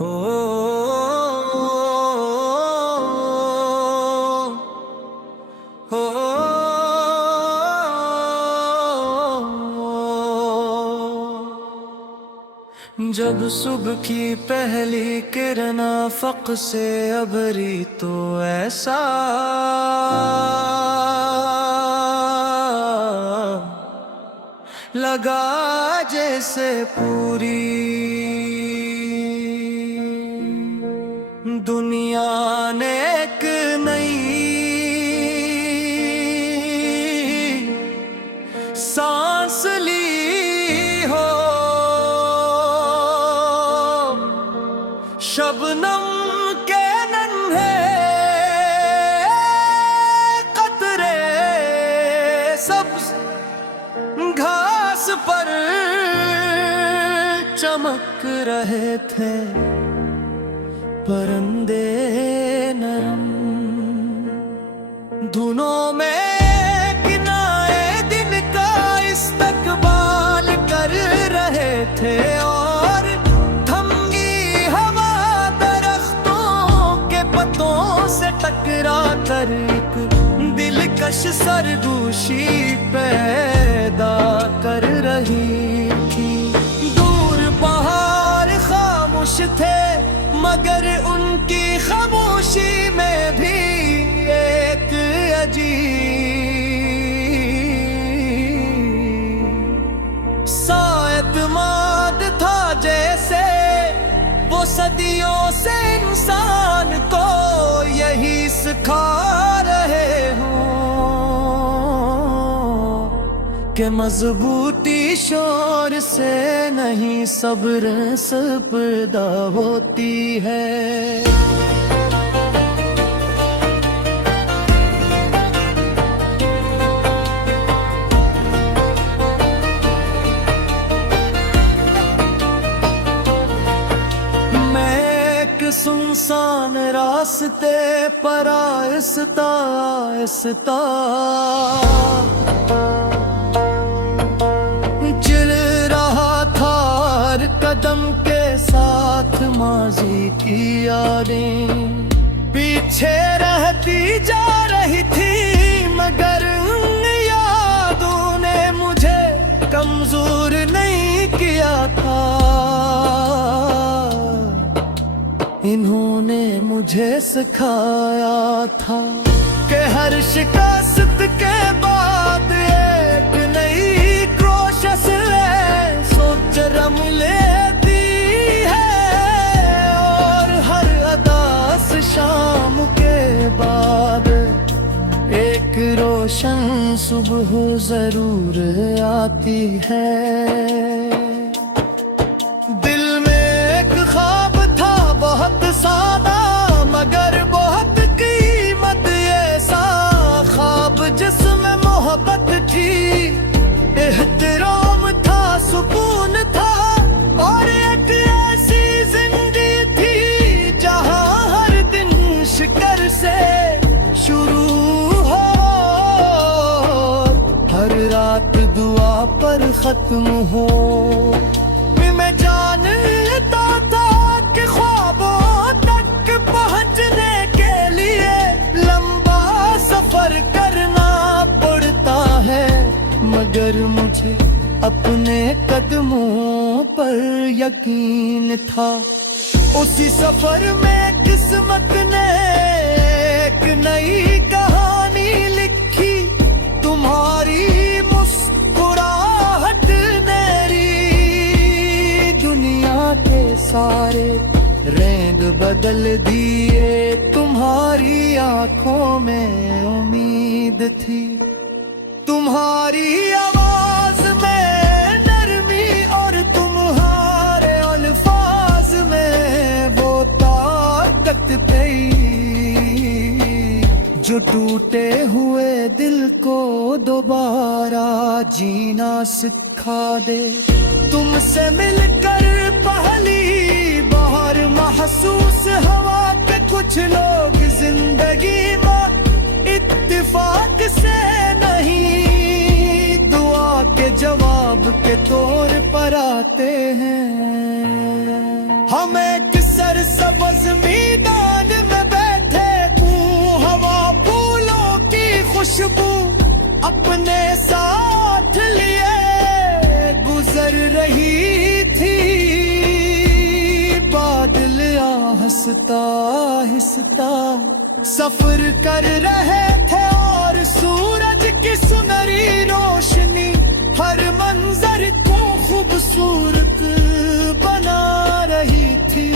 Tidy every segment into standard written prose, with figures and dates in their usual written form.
हो जब सुबह की पहली किरण आफक से अबरी तो ऐसा लगा जैसे पूरी दुनिया ने एक नई सांस ली हो। शबनम के नन्हे कतरे सब्ज घास पर चमक रहे थे, परिंदे नरम धुनों में किनाए दिन का इस्तकबाल कर रहे थे। और थमी हवा दरख्तों के पत्तों से टकरा कर एक दिलकश सरगोशी पैदा कर रही थी। दूर पहाड़ खामोश थे मगर उनकी खामोशी में भी एक अजीब सा एतमाद था, जैसे वो सदियों से इंसान को यही सिखा रहे हों कि मजबूती शोर से नहीं सब्र से पैदा होती है। सुनसान रास्ते पर आहिस्ता आहिस्ता चल रहा था, हर कदम के साथ माजी की यादें पीछे रहती जा रही थी, मगर उन यादों ने मुझे कमजोर नहीं किया था। इन्होंने मुझे सिखाया था कि हर शिकस्त के बाद एक नई कोशिश सोच रम लेती है। और हर अदास शाम के बाद एक रोशन सुबह जरूर आती है। बहुत सादा मगर बहुत कीमत ऐसा ख्वाब जिसमें मोहब्बत थी, एहतराम था, सुकून था और एक ऐसी जिंदगी थी जहां हर दिन शिकर से शुरू हो, हर रात दुआ पर खत्म हो। मैं जानता था कि ख्वाबों तक पहुंचने के लिए लंबा सफर करना पड़ता है, मगर मुझे अपने कदमों पर यकीन था। उसी सफर में किस्मत ने एक नई कहानी लिखी, तुम्हारी मुस्कुराहट के सारे रंग बदल दिए, तुम्हारी आंखों में उम्मीद थी, तुम्हारी आवाज में नरमी और तुम्हारे अल्फाज में वो ताकत थी जो टूटे हुए दिल को दोबारा जीना सिखा दे। तुमसे मिलकर पहली बार महसूस हवा के कुछ लोग जिंदगी में इत्तेफाक से नहीं, दुआ के जवाब के तौर पर आते हैं। हमें किस सरसब्ज मैदान में बैठे हवा फूलों की खुशबू अपने साथ लिए गुजर रही थी। बादल आहिस्ता आहिस्ता सफर कर रहे थे और सूरज की सुनहरी रोशनी हर मंजर को खूबसूरत बना रही थी।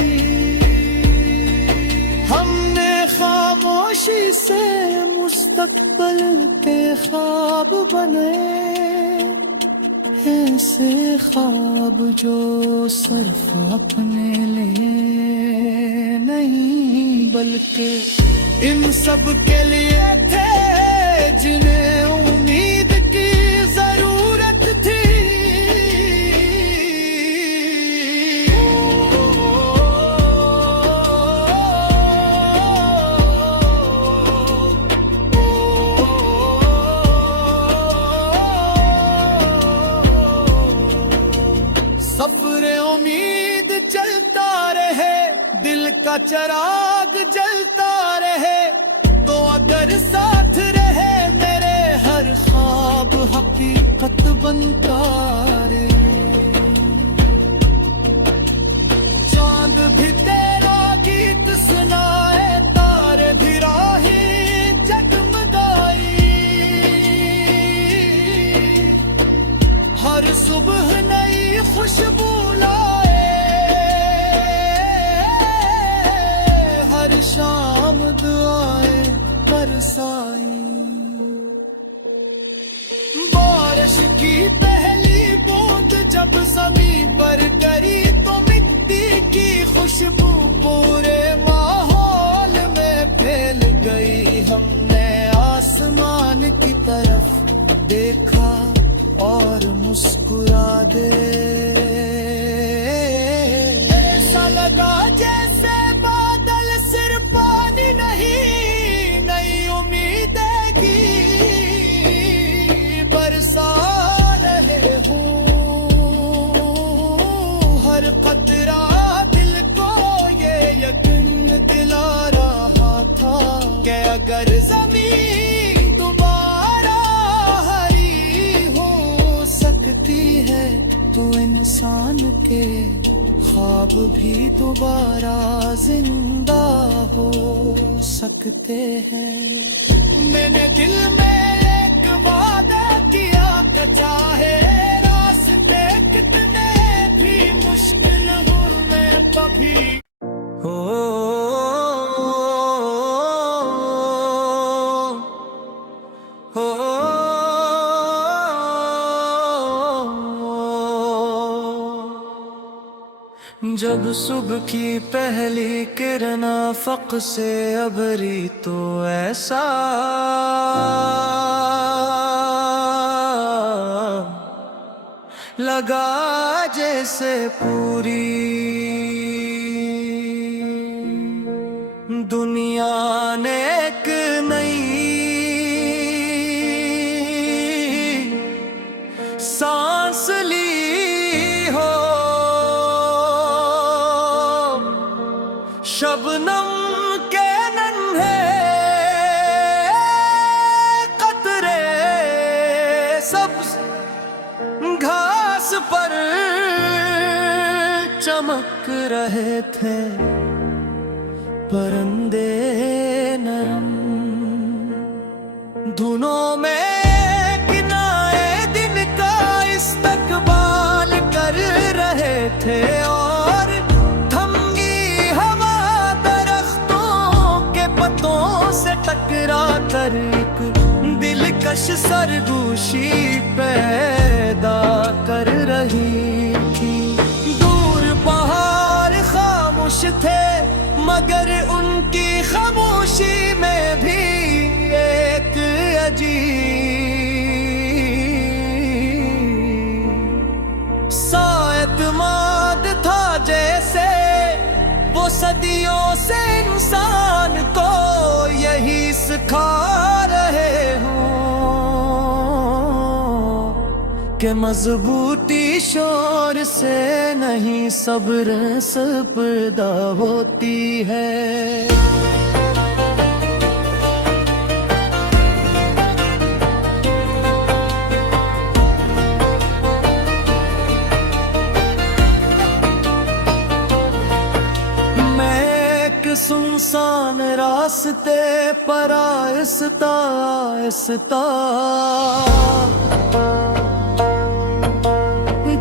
हमने खामोशी से मुस्तकबिल के ख्वाब बनाए, ऐसे ख्वाब जो सिर्फ अपने लिए नहीं बल्कि इन सब के लिए थे जिन्हें उम्मीद की जरूरत थी। सफरे उम्मीद चलता रहे, दिल का चिराग जलता रहे, तो अगर साथ रहे मेरे हर ख्वाब हकीकत बनता रहे। चांद भी तेरा गीत सुनाए, तारे भी राहें जगमगाई, हर सुबह नई खुशबू लाए, हर शाम दुआएं बरसाई। बारिश की पहली बूंद जब ज़मीन पर गिरी तो मिट्टी की खुशबू पूरे माहौल में फैल गई। हमने आसमान की तरफ देखा और मुस्कुरा दे, ऐसा लगा जैसे बादल सिर्फ पानी नहीं, नई उम्मीदें की बरसा रहे हूँ। हर कतरा दिल को ये यकीन दिला रहा था कि अगर जमीन दोबारा हरी हो सकती है तो इंसान के ख्वाब भी दोबारा जिंदा हो सकते हैं। मैंने दिल में एक वादा किया कि चाहे रास्ते कितने भी मुश्किल हो मैं कभी जब सुबह की पहली किरण आफक से अभरी तो ऐसा लगा जैसे पूरी दुनिया ने एक नई सांस ली हो। शबनम के नन्हे कतरे सब्ज घास पर चमक रहे थे, परंदे नरम धुनों में किनाए दिन का इस्तकबाल कर रहे थे। और थमगी हवा दरख्तों के पत्तों से टकरा कर एक दिलकश सरगोशी पैदा कर रही थी। दूर पहाड़ खामोश थे मगर उनकी खामोशी में भी एक अजीब सा एतमाद था, जैसे वो सदियों से इंसान को यही सिखा रहे हों के मजबूती शोर से नहीं, सब्र से पैदा होती है। सुनसान रास्ते पर आहिस्ता आहिस्ता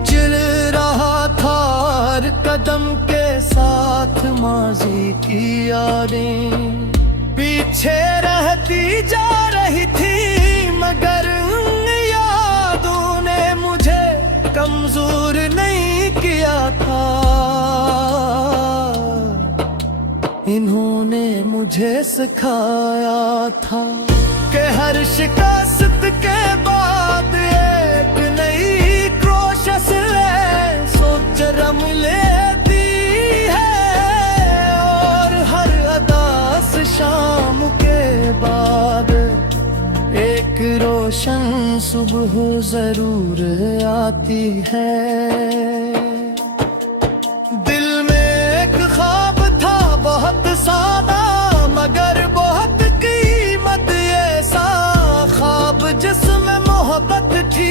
चल रहा था, हर कदम के साथ माजी की यादें पीछे रहती जा रही थी, मगर उन यादों ने मुझे कमजोर नहीं किया था। इन्होंने मुझे सिखाया था कि हर शिकस्त के बाद एक नई कोशिश है, सोच रम लेती है, और हर अदास शाम के बाद एक रोशन सुबह जरूर आती है। बहुत सादा मगर बहुत कीमत, ऐसा ख्वाब जिसमें मोहब्बत थी,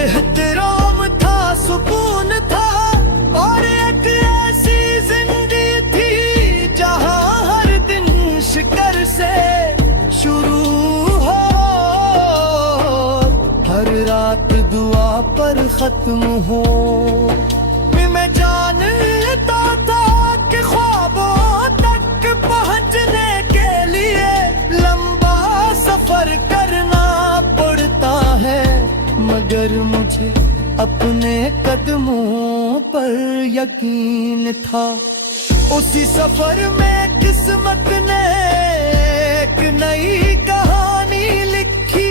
एहतराम था, सुकून था, और एक ऐसी जिंदगी थी जहां हर दिन शिकर से शुरू हो, हर रात दुआ पर खत्म हो। मैं जानता था कि ख्वाबों तक पहुंचने के लिए लंबा सफर करना पड़ता है, मगर मुझे अपने कदमों पर यकीन था। उसी सफर में किस्मत ने एक नई कहानी लिखी,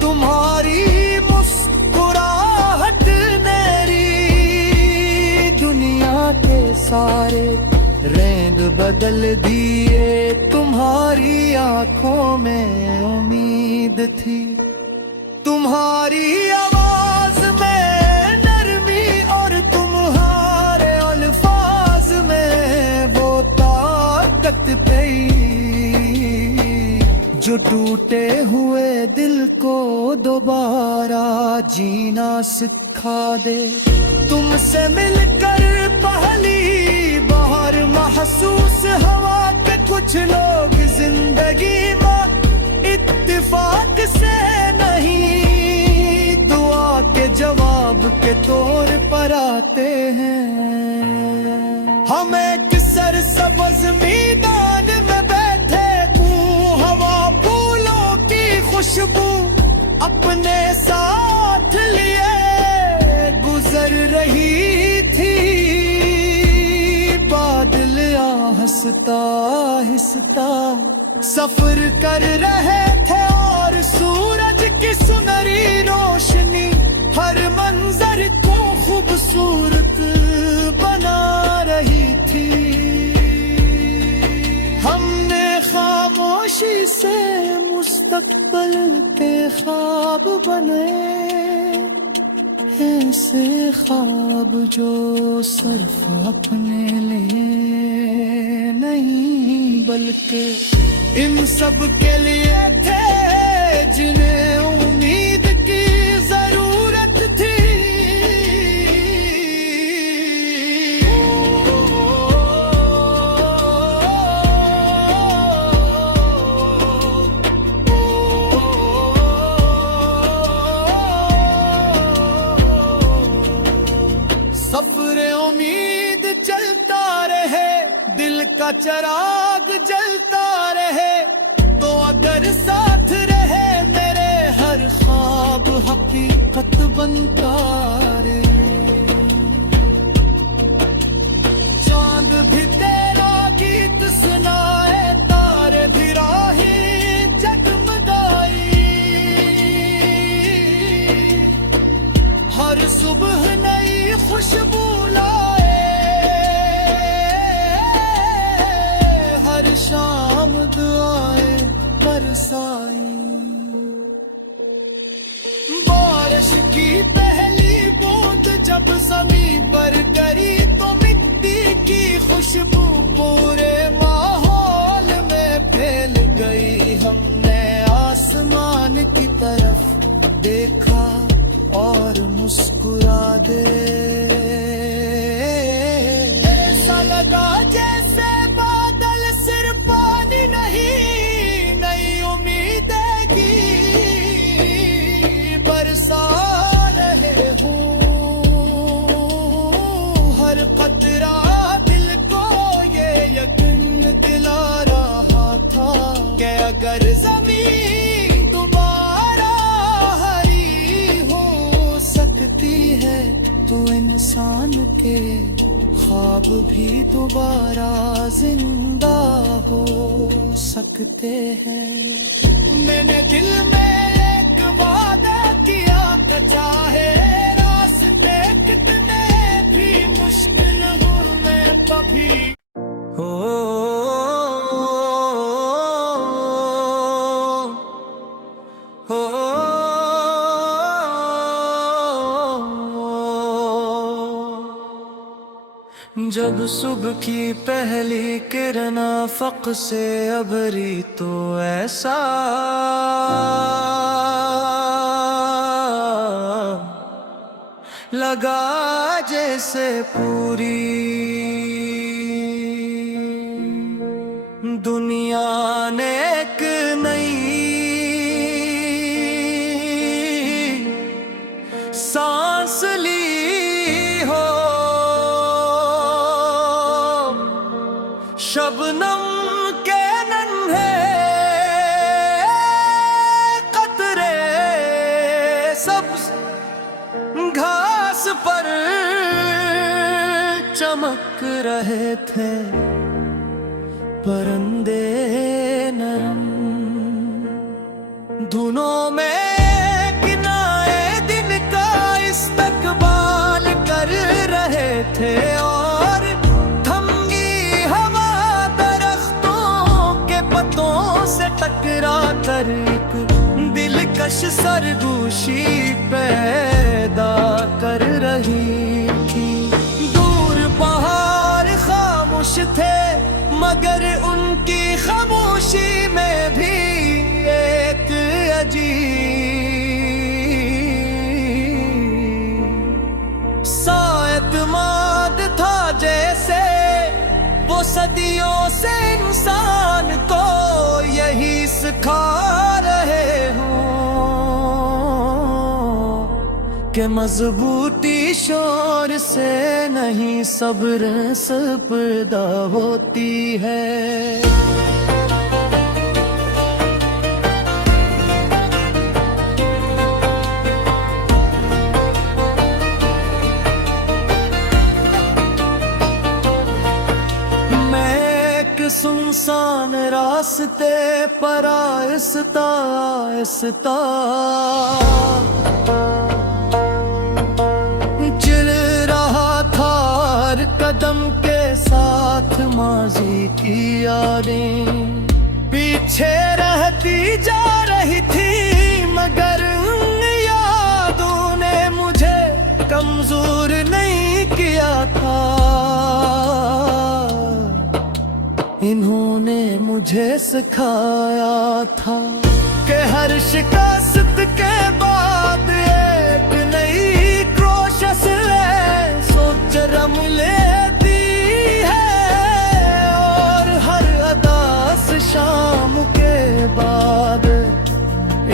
तुम्हारी मुस्कुराहट के सारे रंग बदल दिए, तुम्हारी आंखों में उम्मीद थी, तुम्हारी आवाज में नरमी और तुम्हारे अल्फाज में वो ताकत पाई जो टूटे हुए दिल को दोबारा जीना सिखा दे। तुमसे मिलकर पहली बार महसूस हवा के कुछ लोग जिंदगी में इत्तेफाक से नहीं, दुआ के जवाब के तौर पर आते हैं। हम एक सरसब्ज़ मैदान में बैठे, हवा फूलों की खुशबू अपने साथ लिए गुजर रही थी, बादल आहिस्ता आहिस्ता सफर कर रहे थे, और सूरज की सुनहरी रोशनी हर मंजर को खूबसूरत बना रही थी। हमने खामोशी से मुस्तकबिल के ख्वाब बनाए, ऐसे ख्वाब जो सिर्फ अपने लिए नहीं बल्कि इन सब के लिए थे जिन्हें उम्मीद की जरूरत थी। सफरे उम्मीद चलता रहे, दिल का चिराग जलता रहे, तो अगर साथ रहे मेरे हर ख्वाब हकीकत बनता रहे। चांद भी तेरा गीत सुनाए, तारे भी राहें जगमगाई, हर सुबह नई खुशबू लाए, हर शाम दुआएं बरसाई। बारिश बारिश की पहली बूंद जब जमीन पर गिरी तो मिट्टी की खुशबू पूरे माहौल में फैल गई। हमने आसमान की तरफ देखा और मुस्कुरा दे। ऐसा लगा जैसे बादल सिर्फ पानी नहीं, नई उम्मीदें की बरसा रहे हूँ। हर कतरा दिल को ये यकीन दिला रहा था कि अगर जमीन दोबारा हरी हो सकती है तो इंसान के ख्वाब भी दोबारा जिंदा हो सकते हैं। मैंने दिल में एक वादा किया कि चाहे रास्ते कितने भी मुश्किल हो मैं कभी जब सुबह की पहली किरण आफक से अबरी तो ऐसा लगा जैसे पूरी दुनिया ने एक नई सांस ली हो। शबनम के नन्हे कतरे सब्ज घास पर चमक रहे थे। परिंदे नरम धुनों में किनाए दिन का इस्तकबाल कर रहे थे और थमगी हवा दरख्तों के पत्तों से टकरा कर एक दिलकश सरगोशी पैदा कर रही थी। दूर पहाड़ खामोश थे मगर उनकी खामोशी में भी एक अजीब सा एतमाद था जैसे वो सदियों से इंसान को यही सिखा रहे हो कि मजबूती शोर से नहीं सब्र से पैदा होती है। मैं एक सुनसान रास्ते पर आहिस्ता आहिस्ता कदम के साथ माजी की यादें पीछे रहती जा रही थी मगर उन यादों ने मुझे कमजोर नहीं किया था। इन्होंने मुझे सिखाया था कि हर शिकस्त के बाद एक नई कोशिश है सोच रम लेती है और हर अदास शाम के बाद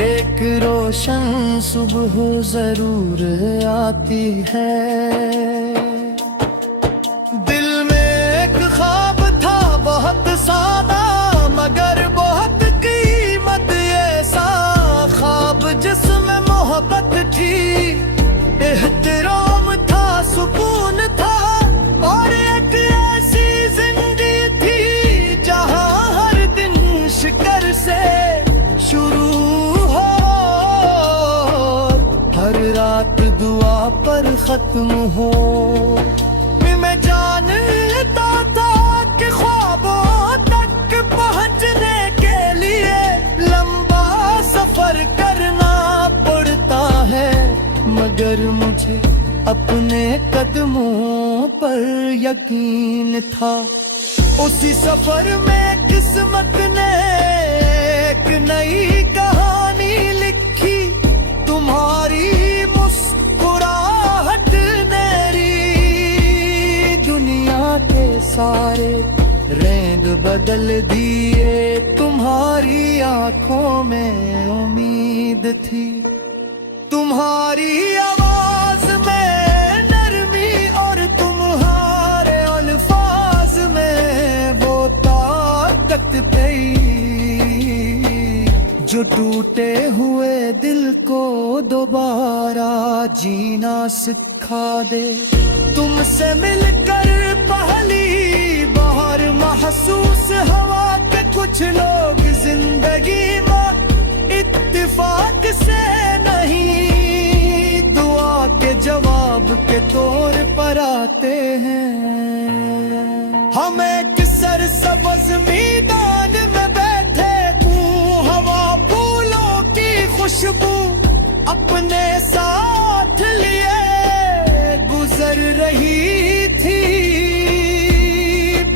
एक रोशन सुबह जरूर आती है। दिल में एक ख्वाब था बहुत सादा मगर बहुत कीमत ऐसा ख्वाब जिसमें मोहब्बत थी, एहतराम था, सुकून था और एक ऐसी जिंदगी थी जहां हर दिन शिकर से शुरू हो, हर रात दुआ पर खत्म हो। मैं जानता था कि ख्वाबों तक पहुंचने के लिए लंबा सफर करना पड़ता है अपने कदमों पर यकीन था। उसी सफर में किस्मत ने एक नई कहानी लिखी, तुम्हारी मुस्कुराहट ने दुनिया के सारे रंग बदल दिए। तुम्हारी आंखों में उम्मीद थी, तुम्हारी आवाज में नरमी और तुम्हारे अल्फाज में वो ताकत थी जो टूटे हुए दिल को दोबारा जीना सिखा दे। तुमसे मिलकर पहली बार महसूस हवा के कुछ लोग जिंदगी में इत्तेफाक से नहीं, दुआ के जवाब के तौर पर आते हैं। हम एक सरसब्ज़ मैदान में बैठे, तू हवा फूलों की खुशबू अपने साथ लिए गुजर रही थी।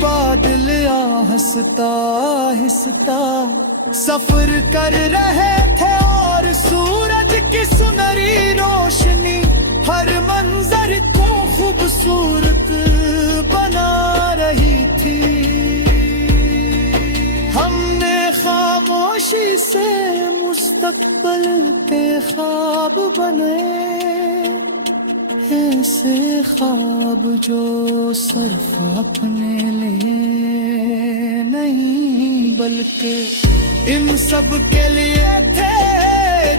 बादल आहिस्ता आहिस्ता सफर कर रहे थे और सूरज की सुनहरी रोशनी हर मंजर को खूबसूरत बना रही थी। हमने खामोशी से मुस्तकबिल के ख्वाब बनाए, ऐसे ख्वाब जो सिर्फ अपने लिए नहीं बल्कि इन सब के लिए थे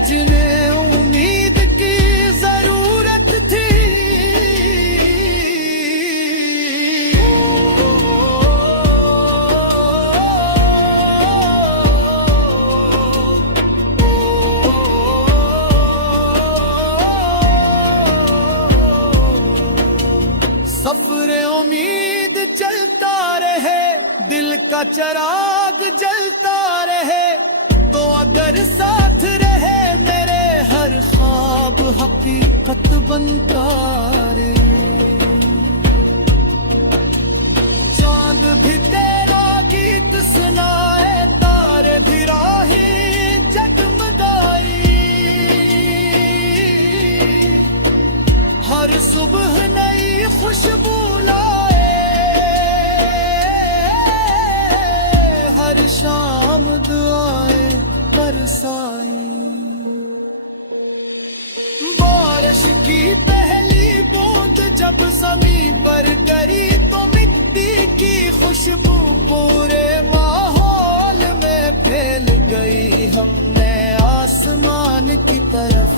जिन्हें उम्मीद की जरूरत थी। सफरे उम्मीद चलता रहे, दिल का चिराग जलता रहे, तो अगर साथ रहे मेरे हर ख्वाब हकीकत बनता रहे। चांद भी तेरा गीत सुनाए, तारे भी राहें जगमगाई, हर सुबह नई खुशबू लाए, हर शाम दुआएं बरसाई। बारिश की पहली बूंद जब ज़मीन पर गिरी तो मिट्टी की खुशबू पूरे माहौल में फैल गई। हमने आसमान की तरफ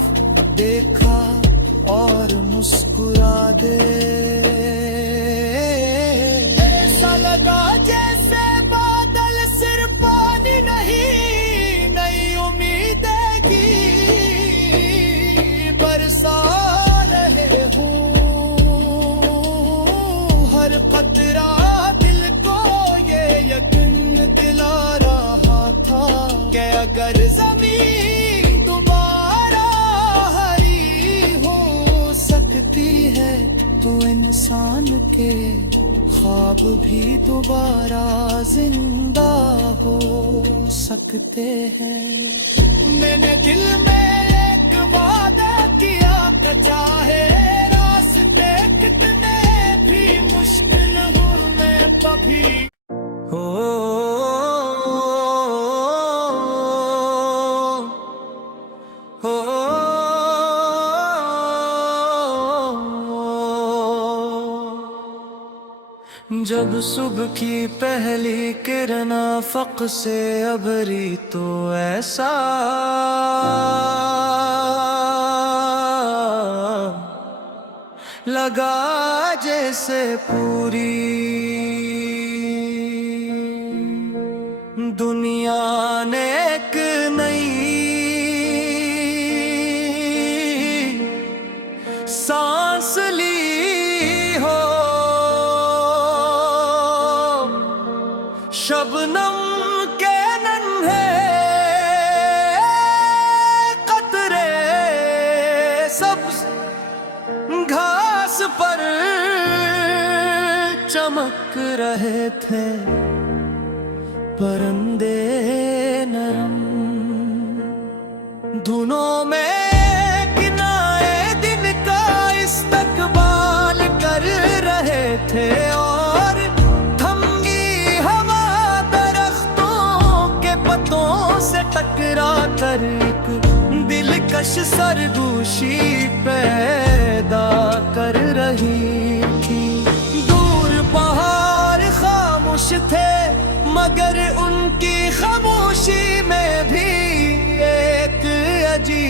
देखा और मुस्कुरा दे, ऐसा लगा जैसे बादल सिर्फ पानी नहीं, नई उम्मीदें की बरसा रहे हूँ। हर कतरा दिल को ये यकीन दिला रहा था कि अगर जमीन दोबारा हरी हो सकती है तो इंसान के ख्वाब भी दोबारा जिंदा हो सकते हैं। मैंने दिल में एक वादा किया कि चाहे रास्ते कितने भी मुश्किल हो मैं कभी जब सुबह की पहली किरण आफक से अभरी तो ऐसा लगा जैसे पूरी दुनिया ने एक नई सांस ली हो। शबनम के नन्हे कतरे सब्ज़ घास महक रहे थे परिंदे नरम, धुनों में किनाए दिन का इस्तकबाल कर रहे थे और थमी हवा दरख्तों के पत्तों से टकरा कर एक दिलकश सरगोशी पैदा कर रही थी। दूर पहाड़ खामोश थे मगर उनकी खामोशी में भी एक अजीब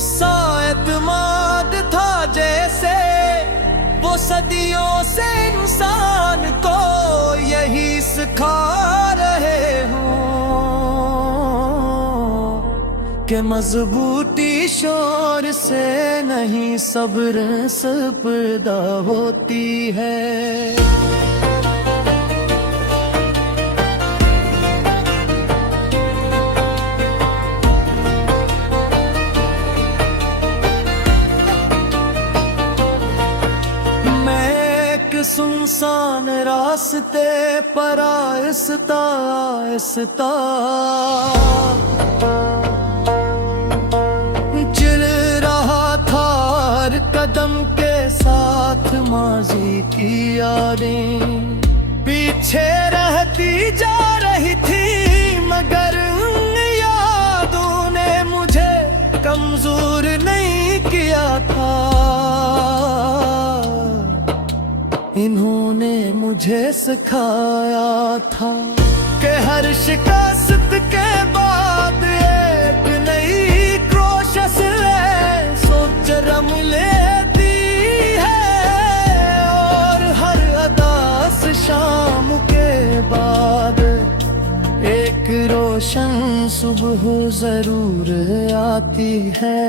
सा एतमाद था, जैसे वो सदियों से इंसान को यही सिखा रहे हों कि मजबूती शोर से नहीं सब्र से पैदा होती है। सुनसान रास्ते पर आहिस्ता आहिस्ता चल रहा था हर कदम के साथ माजी की यादें पीछे रहती जा रही थी, मगर उन यादों ने मुझे कमजोर नहीं किया था। इन्होंने मुझे सिखाया था कि हर शिकस्त के बाद एक नई कोशिश है सोच रम लेती है, और हर अदास शाम के बाद एक रोशन सुबह जरूर आती है।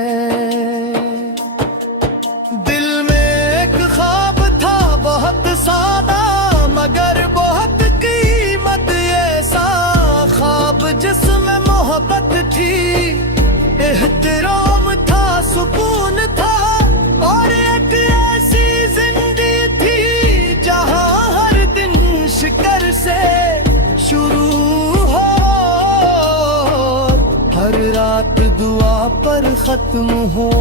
बहुत सादा मगर बहुत कीमत ऐसा ख्वाब जिसमें मोहब्बत थी, एहतराम था, सुकून था और एक ऐसी जिंदगी थी जहां हर दिन शिकर से शुरू हो, हर रात दुआ पर खत्म हो।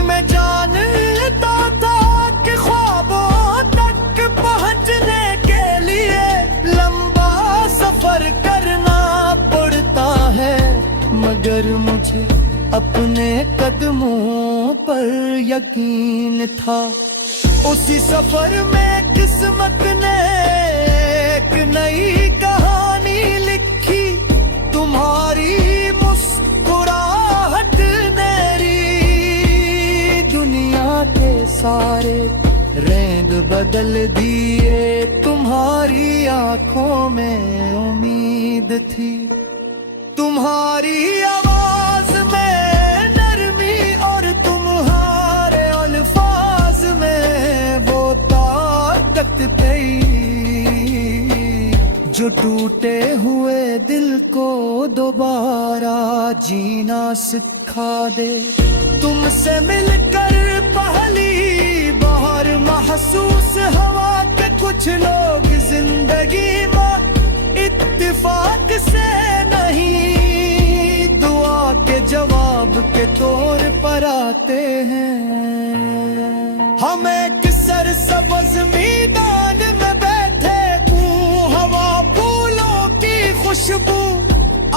मैं जानता था कि ख्वाबों तक पहुंचने के लिए लंबा सफर करना पड़ता है, मगर मुझे अपने कदमों पर यकीन था। उसी सफर में किस्मत ने एक नई कहानी लिखी, तुम्हारी मुस्कुराहट के सारे रंग बदल दिए, तुम्हारी आंखों में उम्मीद थी, तुम्हारी आवाज में नरमी और तुम्हारे अल्फाज में वो ताकत थी जो टूटे हुए दिल को दोबारा जीना सिखा दे। तुमसे मिलकर पहली बार महसूस हवा के कुछ लोग जिंदगी में इत्तेफाक से नहीं दुआ के जवाब के तौर पर आते हैं। हम एक सरसब्ज़ मैदान में बैठे, हवा फूलों की खुशबू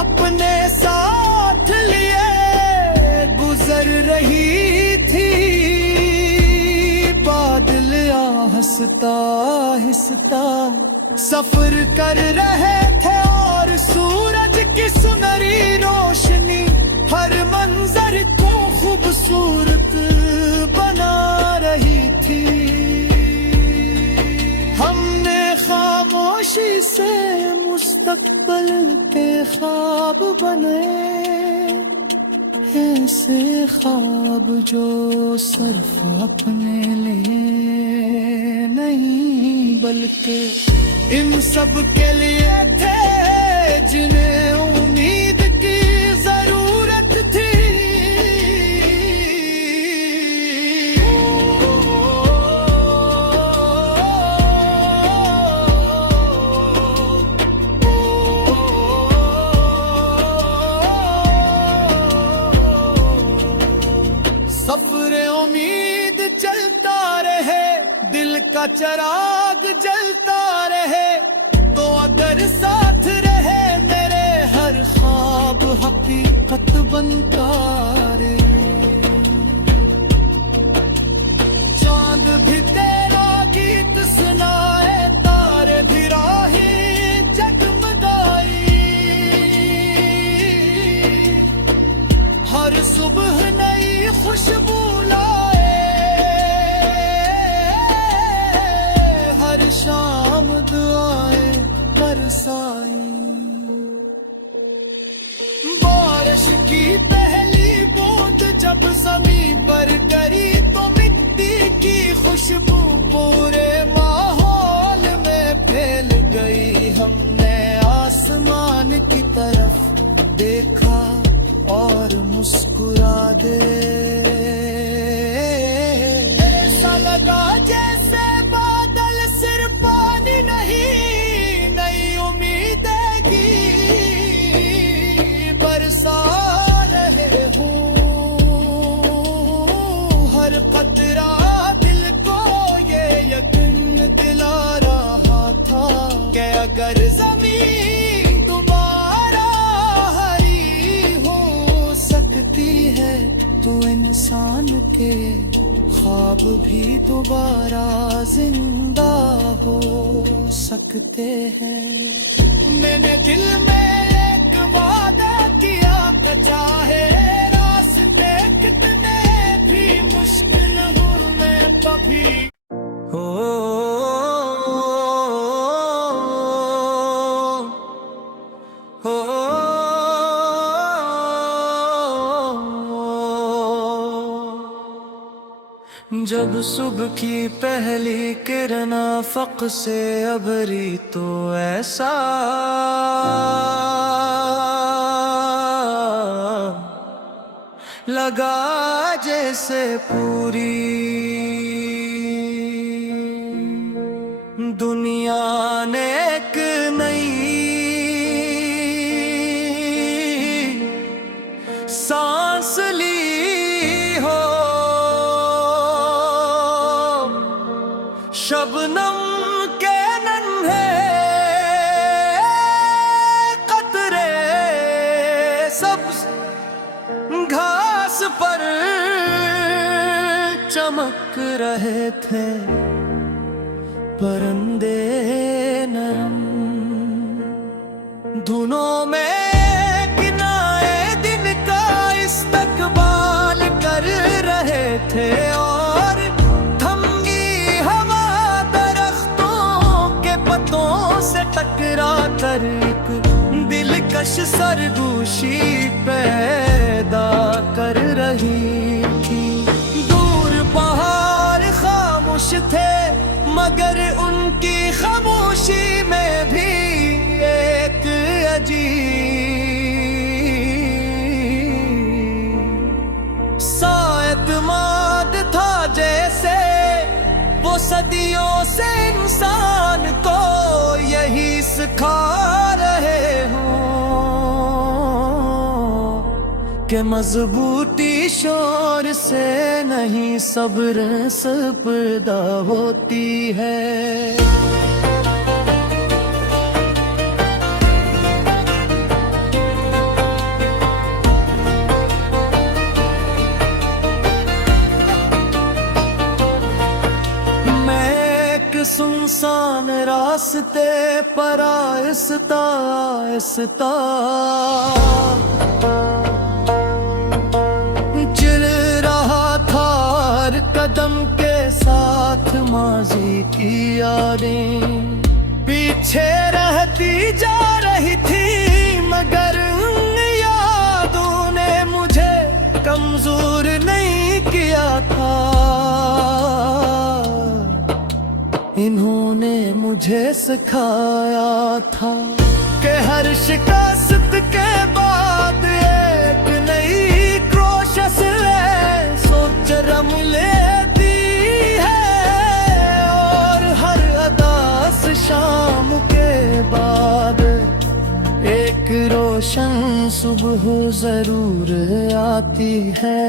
अपने साथ लिए गुजर रही थी, बादल आहिस्ता आहिस्ता सफर कर रहे थे और सूरज की सुनहरी रोशनी हर मंजर को खूबसूरत बना रही थी। हमने खामोशी से मुस्तकबिल के ख्वाब बनाए, ऐसे ख्वाब जो सिर्फ अपने लिए नहीं बल्कि इन सब के लिए थे जिन्हें उम्मीद की जरूरत थी। दिल का चिराग जलता रहे तो अगर साथ रहे मेरे हर ख्वाब हकीकत बनता रे। चांद भी तेरा गीत सुनाए तारे भी राही जगमगाई। हर सुबह नई खुशबू लाए हर शाम दुआएं बरसाई। बारिश की पहली बूंद जब ज़मीन पर गिरी तो मिट्टी की खुशबू पूरे माहौल में फैल गई। हमने आसमान की तरफ देखा और मुस्कुरा दे। ऐसा लगा जैसे बादल सिर्फ पानी नहीं नई उम्मीदें की बरसा रहे हूँ। हर कतरा दिल को ये यकीन दिला रहा था कि अगर जमीन दोबारा हरी हो सकती है तो इंसान के ख्वाब भी दोबारा जिंदा हो सकते हैं। मैंने दिल में एक वादा किया कि चाहे रास्ते कितने भी मुश्किल हो मैं कभी हो जब सुबह की पहली किरण आफक से अबरी तो ऐसा लगा जैसे पूरी दुनिया ने एक नई सांस ली हो। शबनम के नन्हे कतरे सब्ज घास पर चमक रहे थे। परिंदे नरम धुनों में किनाए दिन का इस्तकबाल कर रहे थे। और थमगी हवा दरख्तों के पत्तों से टकरा कर एक दिलकश सरगोशी पैदा कर रही थी। दूर पहाड़ खामोश थे मगर उनकी खामोशी में भी एक अजीब सा एतमाद था जैसे वो सदियों से इंसान को यही सिखा रहे हों कि मजबूती शोर से नहीं सब्र से पैदा होती है। सुनसान रास्ते पर आहिस्ता आहिस्ता चल रहा था हर कदम के साथ माजी की यादें पीछे रहती जा रही थी मगर उन यादों ने मुझे कमजोर नहीं किया था। इन्होंने मुझे सिखाया था कि हर शिकस्त के बाद एक नई कोशिश है सोच रम लेती है। और हर अदास शाम के बाद एक रोशन सुबह जरूर आती है।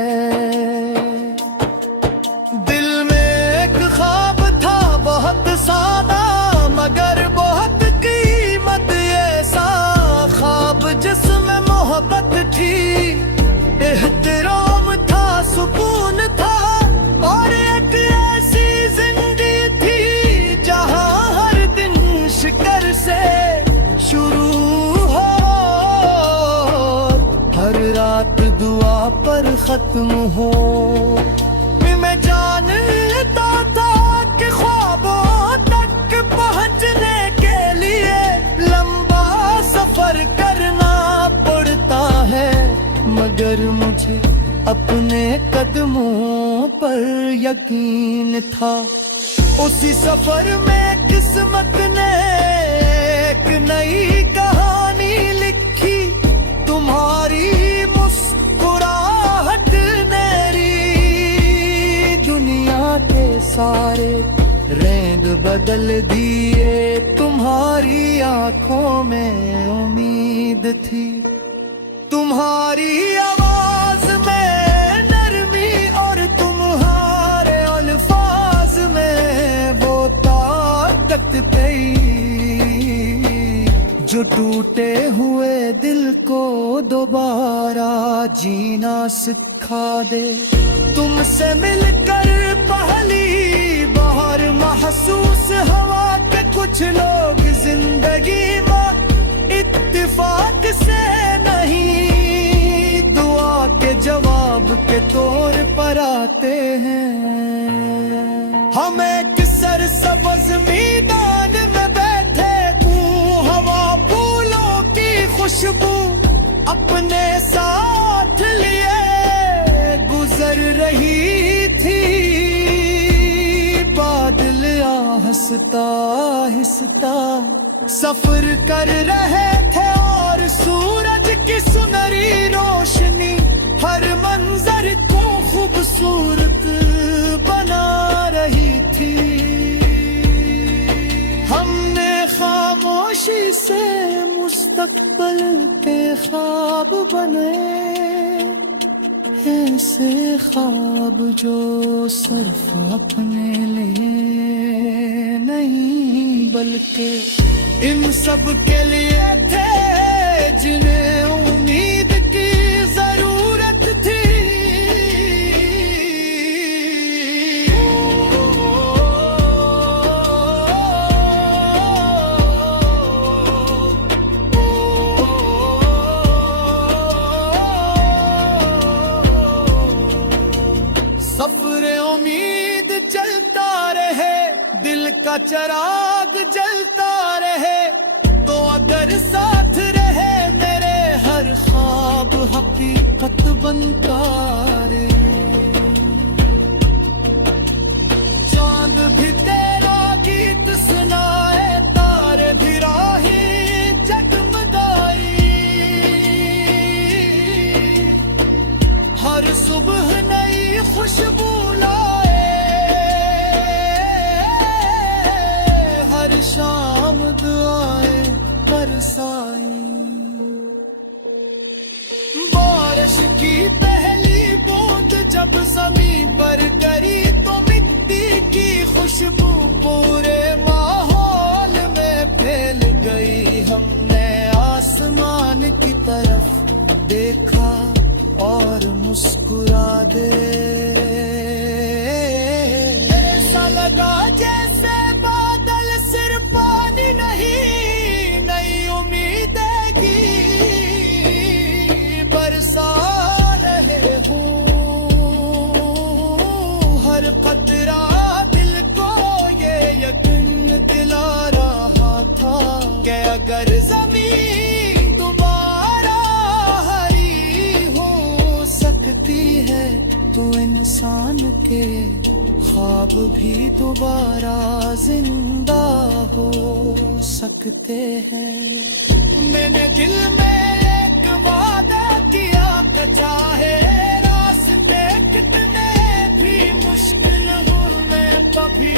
दिल में एक ख्वाब था सफर खत्म हो। मैं जानता था कि ख्वाबों तक पहुंचने के लिए लंबा सफर करना पड़ता है, मगर मुझे अपने कदमों पर यकीन था। उसी सफर में किस्मत ने एक नई कहानी लिखी, तुम्हारी मुस्कुराहट ने दुनिया के सारे रंग बदल दिए। तुम्हारी आंखों में उम्मीद थी, तुम्हारी आवाज में नरमी और तुम्हारे अल्फाज में वो ताकत थी जो टूटे हुए दिल को दोबारा जीना सिखा दे। तुमसे मिलकर पहली बार महसूस हवा के कुछ लोग जिंदगी में इत्तेफाक से नहीं, दुआ के जवाब के तौर पर आते हैं। हम एक सरसब्ज़ मैदान में बैठे, हवा फूलों की खुशबू अपने साथ लिए गुजर रही थी। बादल आहिस्ता आहिस्ता सफर कर रहे थे और सूरज की सुनहरी रोशनी हर मंजर को खूबसूरत बना रही थी। हमने खामोशी से मुस्तकबिल के ख्वाब बनाए, ऐसे ख्वाब जो सिर्फ अपने लिए नहीं बल्कि इन सब के लिए थे जिन्हें उम्मीद की जरूरत थी। सफरे उम्मीद चलता रहे, दिल का चिराग जलता रहे, तो अगर साथ रहे मेरे हर ख्वाब हकीकत बनता रहे। चांद भी तेरा गीत सुनाए, तारे भी राहें जगमगाई, हर सुबह नई खुशबू लाए, हर शाम दुआएं बरसाई। बारिश की पहली बूंद जब ज़मीन पर गिरी तो मिट्टी की खुशबू पूरे माहौल में फैल गई। हमने आसमान की तरफ देखा और मुस्कुरा दे, ऐसा लगा जैसे बादल सिर्फ पानी नहीं, नई उम्मीदें की बरसा रहे हूँ। हर कतरा दिल को ये यकीन दिला रहा था कि अगर जमीन दोबारा हरी हो सकती है तो इंसान के ख्वाब भी दोबारा जिंदा हो सकते हैं। मैंने दिल में एक वादा किया कि चाहे रास्ते कितने भी मुश्किल हो मैं कभी